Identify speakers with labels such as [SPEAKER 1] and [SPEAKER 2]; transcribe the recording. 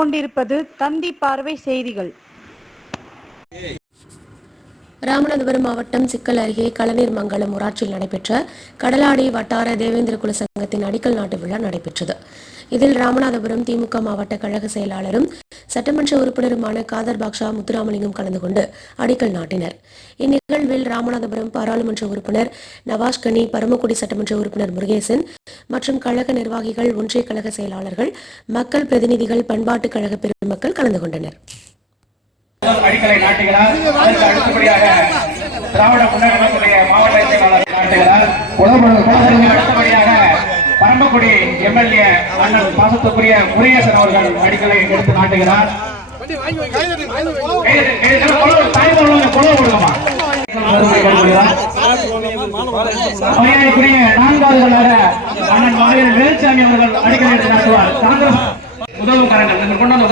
[SPEAKER 1] கொண்டிருப்பது தந்தி பார்வை செய்திகள்.
[SPEAKER 2] ராமநாதபுரம் மாவட்டம் சிக்கல் அருகே களநீர் மங்கலம் ஊராட்சியில் நடைபெற்ற கடலாடி வட்டார தேவேந்திர குல சங்கத்தின் அடிக்கல் நாட்டு விழா நடைபெற்றது. இதில் ராமநாதபுரம் திமுக மாவட்ட கழக செயலாளரும் சட்டமன்ற உறுப்பினருமான காதர் பாக்ஷா முத்துராமலிங்கம் கலந்து கொண்டு அடிக்கல் நாட்டினர். இந்நிகழ்வில் ராமநாதபுரம் பாராளுமன்ற உறுப்பினர் நவாஸ் கனி பரமக்குடி சட்டமன்ற உறுப்பினர் முருகேசன் மற்றும் கழக நிர்வாகிகள் ஒன்றிய கழக செயலாளர்கள் மக்கள் பிரதிநிதிகள் பண்பாட்டுக் கழக பெருமக்கள் கலந்து கொண்டனர்.
[SPEAKER 3] அடிக்கலை நாட்டுகிறார் அதற்கு அடுத்தபடியாக திராவிட மாவட்ட செயலாளர் நாட்டுகிறார் அடுத்தபடியாக பரமக்குடி எம்எல்ஏ அண்ணன் பாசத்துக்குரிய முருகேசன் அவர்கள் அடிக்கலை எடுத்து நாட்டுகிறார். நான்காவதுகளாக மகளிர் வேலுச்சாமி அவர்கள் அடிக்கடி காங்கிரஸ் உதவும் கொண்டாந்து